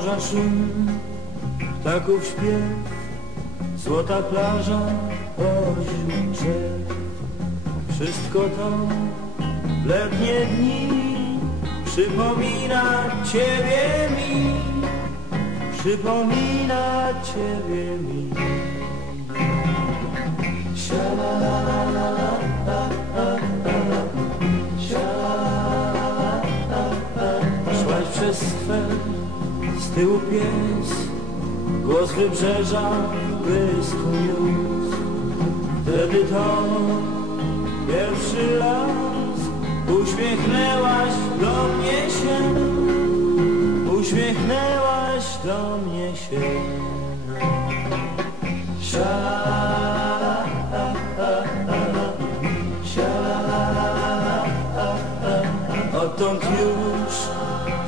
Morza szum, ptaków śpiew, złota plaża, drzew. Wszystko to w letnie dni przypomina Ciebie mi, przypomina Ciebie mi. Szłaś przez sfer, z tyłu pies, głos wybrzeża błysku niósł. Wtedy to pierwszy raz uśmiechnęłaś do mnie się, uśmiechnęłaś do mnie się. Odtąd już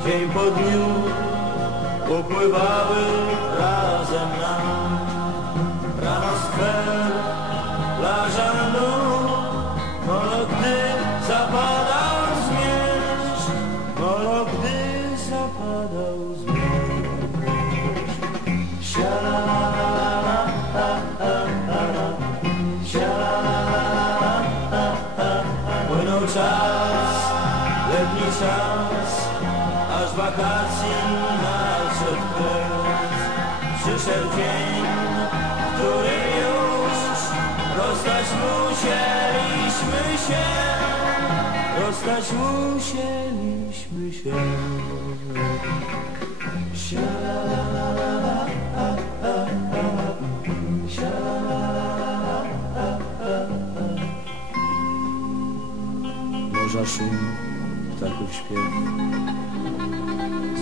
dzień po dniu upływały razem nam Rano skwer, plaża nóg Molo gdy zapadał zmierzch Molo gdy zapadał zmierzch sialala, Płynął czas, letni czas Aż wakacji kres Przyszedł dzień, w którym już Rozstać musieliśmy się Rozstać musieliśmy się sialala, Morza szum, ptaków śpiew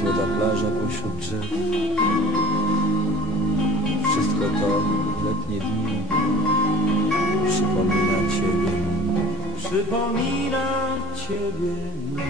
Złota plaża pośród drzew Wszystko to letnie dni Przypomina Ciebie Przypomina Ciebie mi.